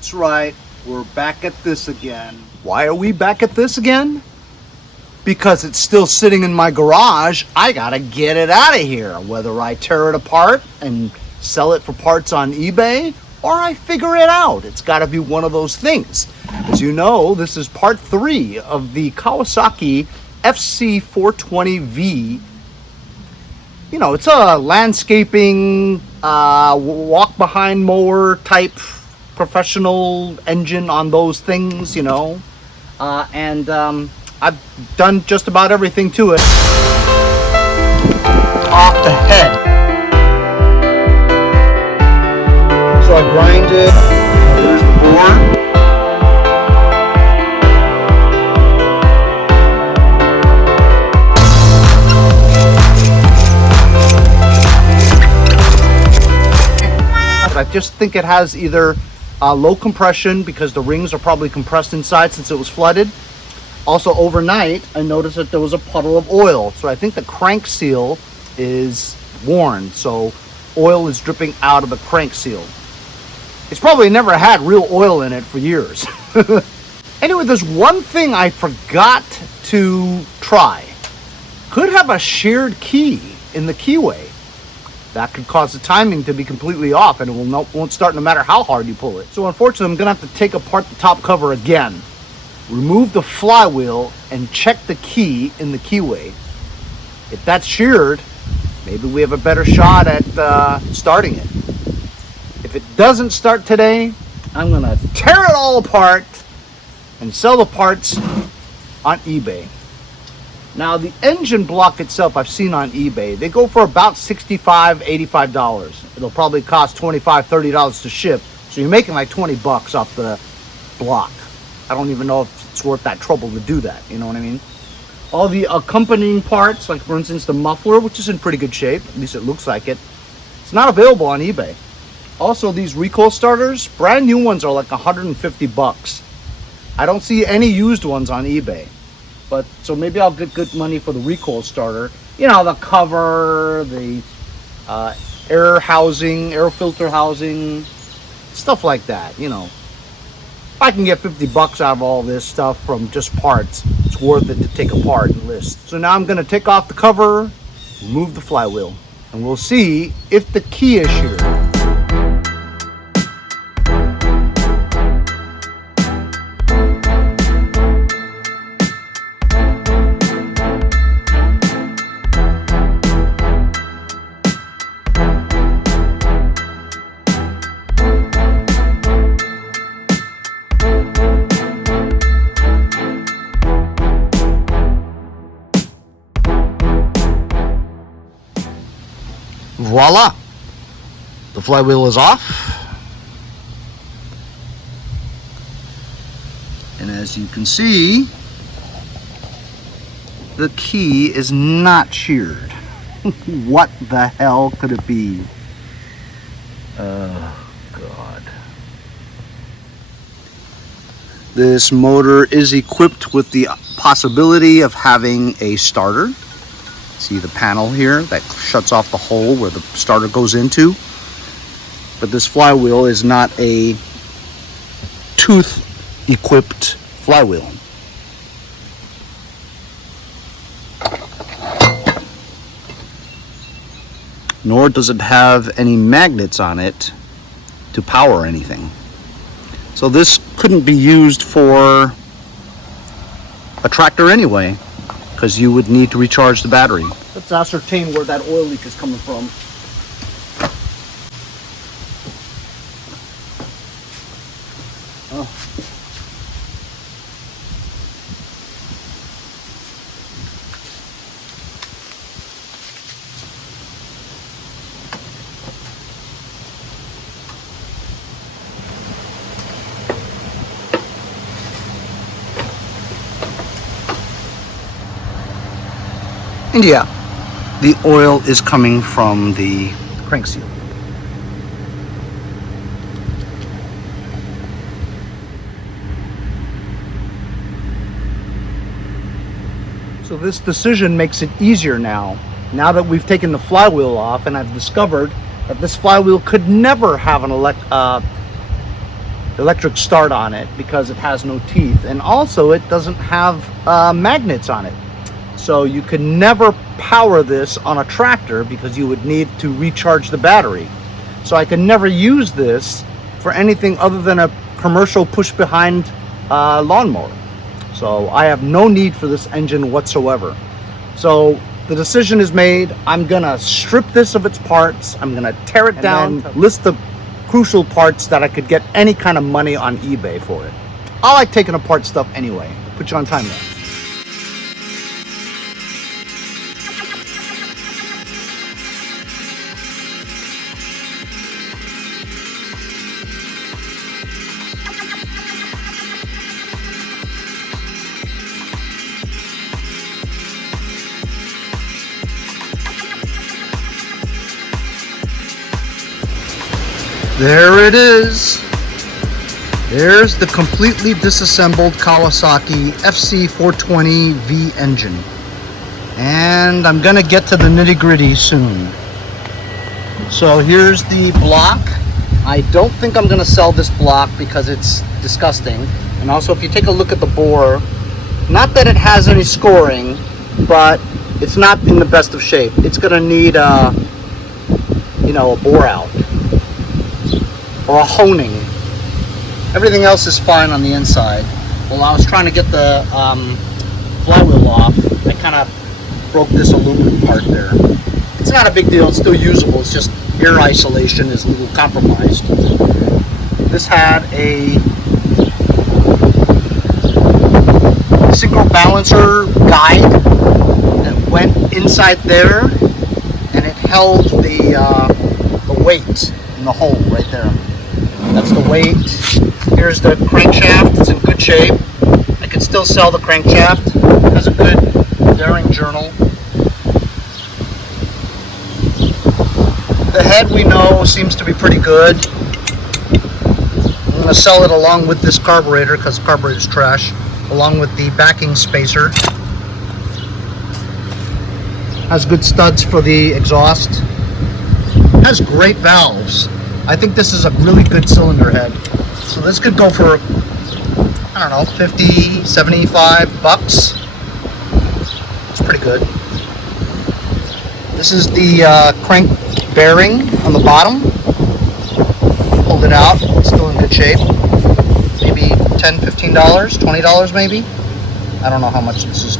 That's right, we're back at this again. Why are we back at this again? Because it's still sitting in my garage. I gotta get it out of here. Whether I tear it apart and sell it for parts on eBay, or I figure it out. It's gotta be one of those things. As you know, this is part 3 of the Kawasaki Fc420V. You know, it's a landscaping, walk behind mower type professional engine on those things, you know. I've done just about everything to it. Off the head. So I grind it. There's the board. I just think it has either low compression because the rings are probably compressed inside since it was flooded. Also overnight, I noticed that there was a puddle of oil. So I think the crank seal is worn. So oil is dripping out of the crank seal. It's probably never had real oil in it for years. Anyway, there's one thing I forgot to try. Could have a shared key in the keyway. That could cause the timing to be completely off and it won't start no matter how hard you pull it. So unfortunately, I'm gonna have to take apart the top cover again. Remove the flywheel and check the key in the keyway. If that's sheared, maybe we have a better shot at starting it. If it doesn't start today, I'm gonna tear it all apart and sell the parts on eBay. Now the engine block itself I've seen on eBay. They go for about $65, $85. It'll probably cost $25, $30 to ship. So you're making like 20 bucks off the block. I don't even know if it's worth that trouble to do that, you know what I mean? All the accompanying parts, like for instance the muffler, which is in pretty good shape, at least it looks like it, it's not available on eBay. Also these recoil starters, brand new ones are like 150 bucks. I don't see any used ones on eBay. But so maybe I'll get good money for the recoil starter. You know, the cover, the air housing, air filter housing, stuff like that, you know. If I can get 50 bucks out of all this stuff from just parts, it's worth it to take apart and list. So now I'm gonna take off the cover, remove the flywheel, and we'll see if the key is sheared. Voila! The flywheel is off. And as you can see, the key is not sheared. What the hell could it be? Oh, God. This motor is equipped with the possibility of having a starter. See the panel here that shuts off the hole where the starter goes into. But this flywheel is not a tooth-equipped flywheel. Nor does it have any magnets on it to power anything. So this couldn't be used for a tractor anyway, because you would need to recharge the battery. Let's ascertain where that oil leak is coming from. Oh. And yeah, the oil is coming from the crank seal. So this decision makes it easier now that we've taken the flywheel off, and I've discovered that this flywheel could never have an electric start on it because it has no teeth, and also it doesn't have magnets on it. So you could never power this on a tractor because you would need to recharge the battery. So I could never use this for anything other than a commercial push behind lawnmower. So I have no need for this engine whatsoever. So the decision is made. I'm gonna strip this of its parts. I'm gonna tear it down, list the crucial parts that I could get any kind of money on eBay for it. I like taking apart stuff anyway. Put you on time lapse. There it is. There's the completely disassembled Kawasaki Fc420V engine. And I'm gonna get to the nitty-gritty soon. So here's the block. I don't think I'm gonna sell this block because it's disgusting. And also, if you take a look at the bore, not that it has any scoring, but it's not in the best of shape. It's gonna need a bore out or a honing. Everything else is fine on the inside. Well, I was trying to get the flywheel off. I kind of broke this aluminum part there. It's not a big deal. It's still usable. It's just air isolation is a little compromised. This had a synchro balancer guide that went inside there, and it held the weight in the hole right there. That's the weight. Here's the crankshaft. It's in good shape. I could still sell the crankshaft. It has a good bearing journal. The head, we know, seems to be pretty good. I'm going to sell it along with this carburetor because the carburetor is trash, along with the backing spacer. Has good studs for the exhaust. Has great valves. I think this is a really good cylinder head. So this could go for, I don't know, 50, 75 bucks. It's pretty good. This is the crank bearing on the bottom. Pulled it out. It's still in good shape. Maybe $10, $15, $20 maybe. I don't know how much this is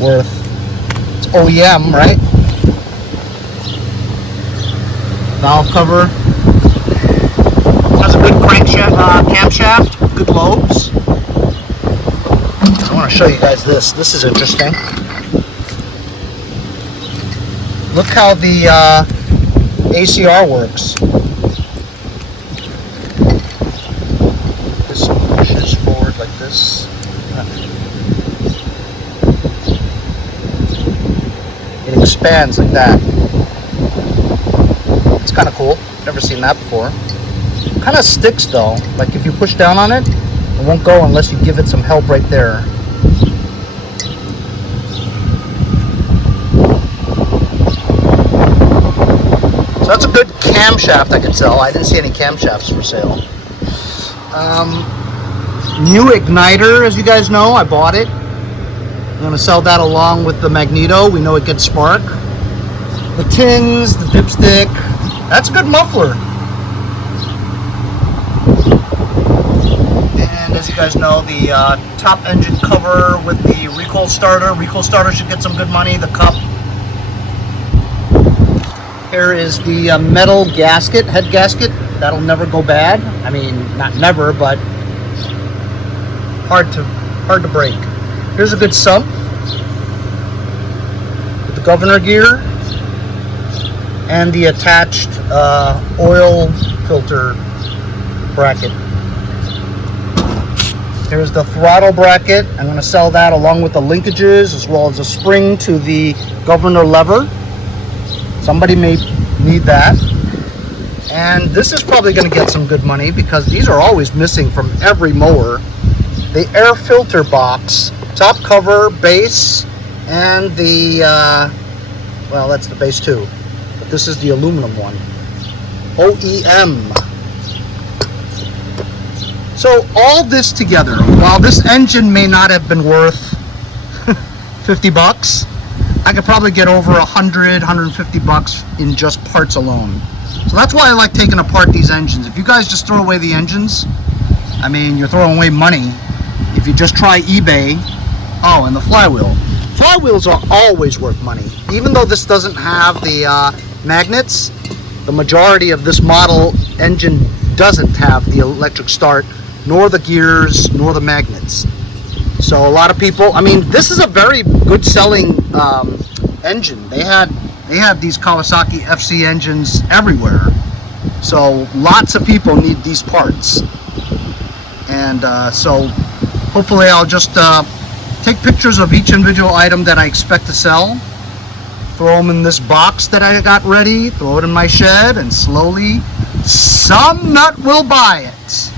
worth. It's OEM, right? Valve cover. Has a good camshaft, good lobes. I want to show you guys this. This is interesting. Look how the ACR works. This pushes forward like this. It expands like that. It's kind of cool. Never seen that before. Kind of sticks though. Like if you push down on it, it won't go unless you give it some help right there. So that's a good camshaft I could sell. I didn't see any camshafts for sale. New igniter, as you guys know, I bought it. I'm going to sell that along with the magneto. We know it gets spark. The tins, the dipstick. That's a good muffler. And as you guys know, the top engine cover with the recoil starter. Recoil starter should get some good money. The cup. Here is the metal gasket, head gasket. That'll never go bad. I mean, not never, but hard to break. Here's a good sump with the governor gear and the attached oil filter bracket. Here's the throttle bracket. I'm going to sell that along with the linkages as well as a spring to the governor lever. Somebody may need that. And this is probably going to get some good money because these are always missing from every mower. The air filter box, top cover, base, and the, well, that's the base too. But this is the aluminum one. OEM. So all this together, while this engine may not have been worth 50 bucks, I could probably get over 100, 150 bucks in just parts alone. So that's why I like taking apart these engines. If you guys just throw away the engines, I mean, you're throwing away money. If you just try eBay, oh, and the flywheel. Flywheels are always worth money. Even though this doesn't have the magnets, the majority of this model engine doesn't have the electric start, nor the gears, nor the magnets. So a lot of people, I mean, this is a very good selling engine. They had these Kawasaki FC engines everywhere. So lots of people need these parts. And so hopefully I'll just take pictures of each individual item that I expect to sell, throw them in this box that I got ready, throw it in my shed, and slowly some nut will buy it.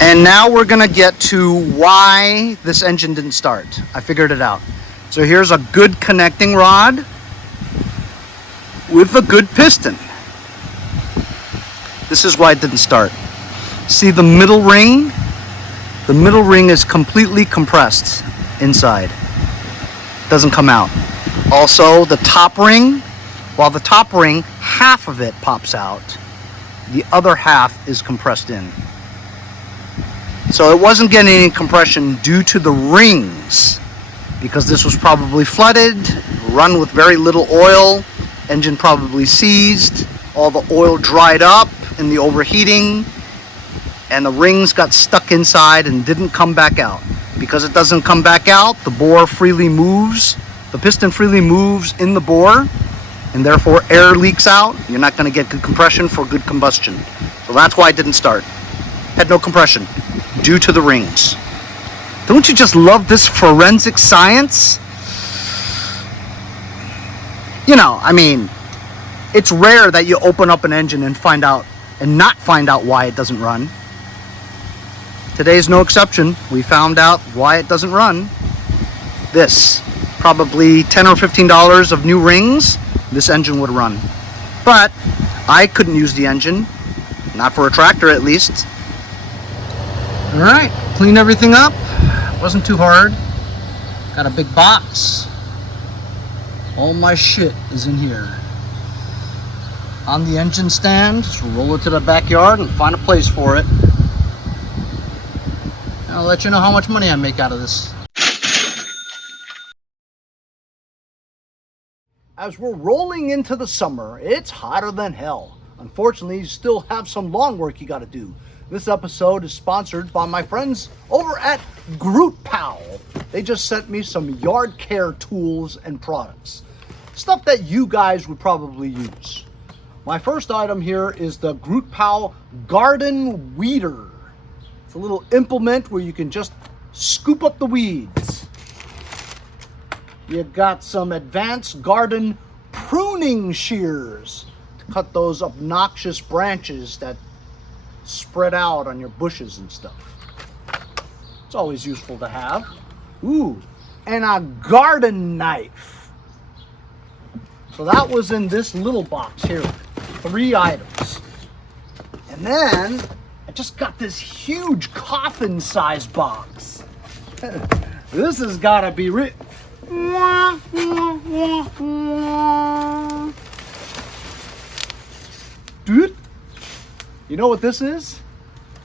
And now we're gonna get to why this engine didn't start. I figured it out. So here's a good connecting rod with a good piston. This is why it didn't start. See the middle ring? The middle ring is completely compressed inside. Doesn't come out. Also, the top ring, while the top ring, half of it pops out, the other half is compressed in. So it wasn't getting any compression due to the rings, because this was probably flooded, run with very little oil, engine probably seized, all the oil dried up in the overheating, and the rings got stuck inside and didn't come back out. Because it doesn't come back out, the bore freely moves, the piston freely moves in the bore, and therefore air leaks out. You're not going to get good compression for good combustion. So that's why it didn't start. Had no compression due to the rings. Don't you just love this forensic science? You know, I mean, it's rare that you open up an engine and find out and not find out why it doesn't run. Today's no exception. We found out why it doesn't run. This, probably $10 or $15 of new rings, this engine would run. But I couldn't use the engine, not for a tractor at least. All right, clean everything up. Wasn't too hard. Got a big box. All my shit is in here. On the engine stand, just roll it to the backyard and find a place for it. I'll let you know how much money I make out of this. As we're rolling into the summer, it's hotter than hell. Unfortunately, you still have some lawn work you got to do. This episode is sponsored by my friends over at GROOTPOW. They just sent me some yard care tools and products. Stuff that you guys would probably use. My first item here is the GROOTPOW Garden Weeder. It's a little implement where you can just scoop up the weeds. You got some advanced garden pruning shears to cut those obnoxious branches that spread out on your bushes and stuff. It's always useful to have. Ooh, and a garden knife. So that was in this little box here. 3 items. And then I just got this huge coffin-sized box. This has got to be Dude, you know what this is?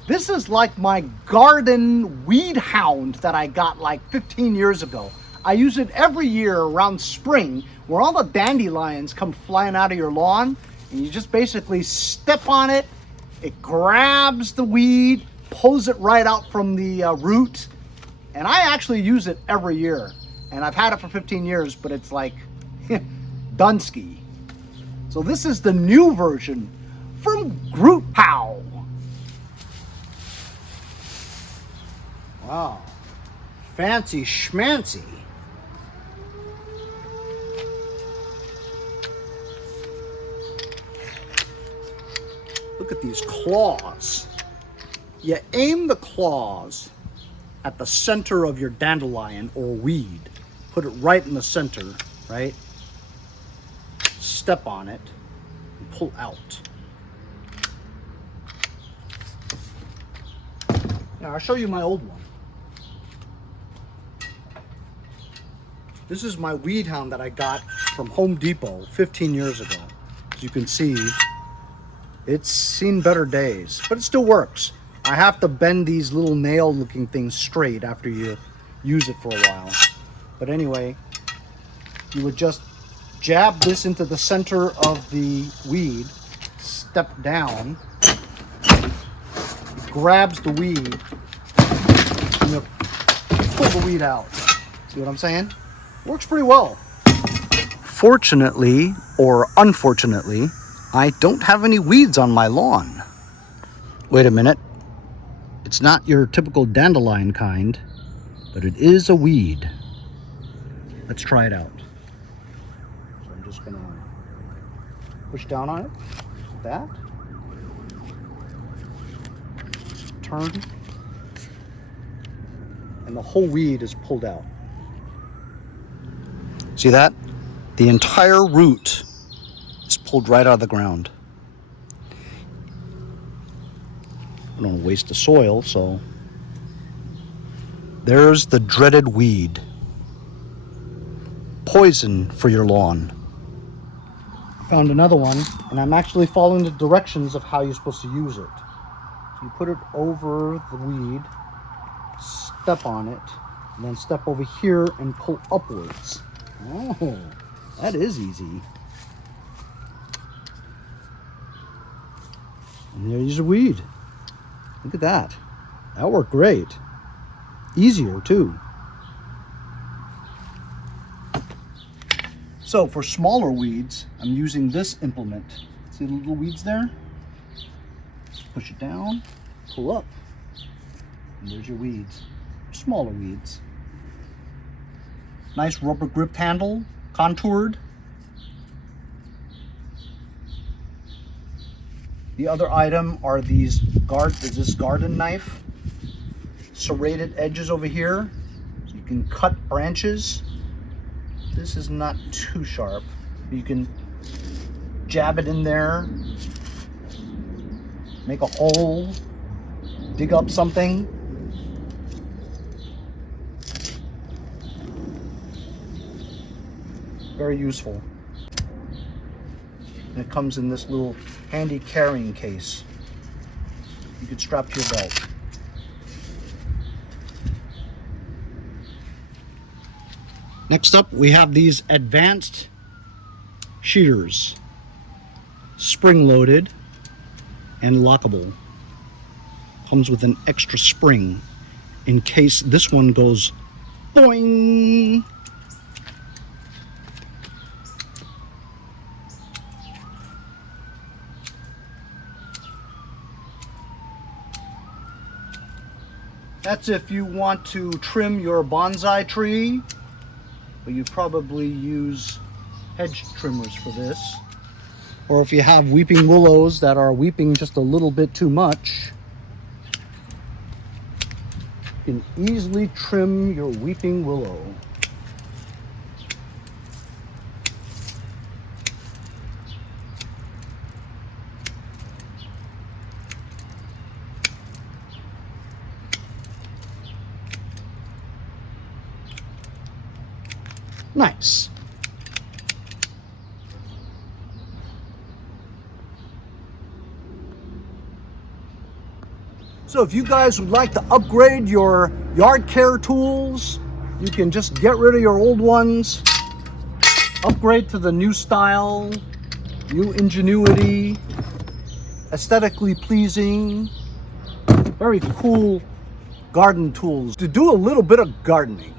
This is like my garden weed hound that I got like 15 years ago. I use it every year around spring where all the dandelions come flying out of your lawn, and you just basically step on it. It grabs the weed, pulls it right out from the root, and I actually use it every year. And I've had it for 15 years, but it's like Dunsky. So this is the new version from GROOTPOW. Wow, fancy schmancy. Look at these claws. You aim the claws at the center of your dandelion or weed. Put it right in the center, right? Step on it and pull out. Now I'll show you my old one. This is my weed hound that I got from Home Depot 15 years ago. As you can see, it's seen better days, but it still works. I have to bend these little nail looking things straight after you use it for a while. But anyway, you would just jab this into the center of the weed, step down, grabs the weed, and you pull the weed out. See what I'm saying? Works pretty well. Fortunately, or unfortunately, I don't have any weeds on my lawn. Wait a minute. It's not your typical dandelion kind, but it is a weed. Let's try it out. So I'm just gonna push down on it, like that. Turn. And the whole weed is pulled out. See that? The entire root is pulled right out of the ground. I don't want to waste the soil, so there's the dreaded weed. Poison for your lawn. Found another one, and I'm actually following the directions of how you're supposed to use it. So you put it over the weed, step on it, and then step over here and pull upwards. Oh, that is easy. And there's your weed. Look at that. That worked great. Easier too. So for smaller weeds, I'm using this implement. See the little weeds there? Push it down, pull up, and there's your weeds. Smaller weeds. Nice rubber grip handle, contoured. The other item are these this garden knife. Serrated edges over here, so you can cut branches. This is not too sharp. You can jab it in there, make a hole, dig up something. Very useful. And it comes in this little handy carrying case. You could strap to your belt. Next up, we have these advanced shears, spring-loaded and lockable. Comes with an extra spring in case this one goes boing. That's if you want to trim your bonsai tree, but you probably use hedge trimmers for this. Or if you have weeping willows that are weeping just a little bit too much, you can easily trim your weeping willow. Nice. So if you guys would like to upgrade your yard care tools, you can just get rid of your old ones, upgrade to the new style, new ingenuity, aesthetically pleasing, very cool garden tools to do a little bit of gardening.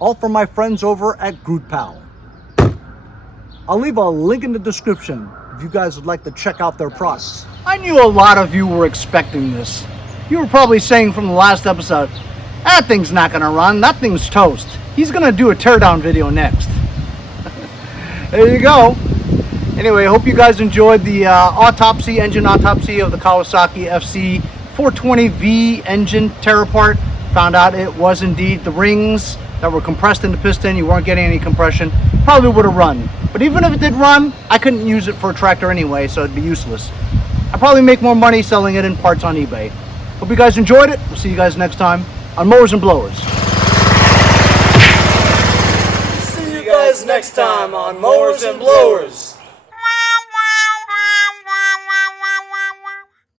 All from my friends over at GROOTPOW. I'll leave a link in the description if you guys would like to check out their products. I knew a lot of you were expecting this. You were probably saying from the last episode, that thing's not gonna run, that thing's toast. He's gonna do a teardown video next. There you go. Anyway, I hope you guys enjoyed the engine autopsy of the Kawasaki Fc420V engine tear apart. Found out it was indeed the rings that were compressed in the piston. You weren't getting any compression. Probably would have run. But even if it did run, I couldn't use it for a tractor anyway, so it'd be useless. I'd probably make more money selling it in parts on eBay. Hope you guys enjoyed it. We'll see you guys next time on Mowers and Blowers. See you guys next time on Mowers and Blowers.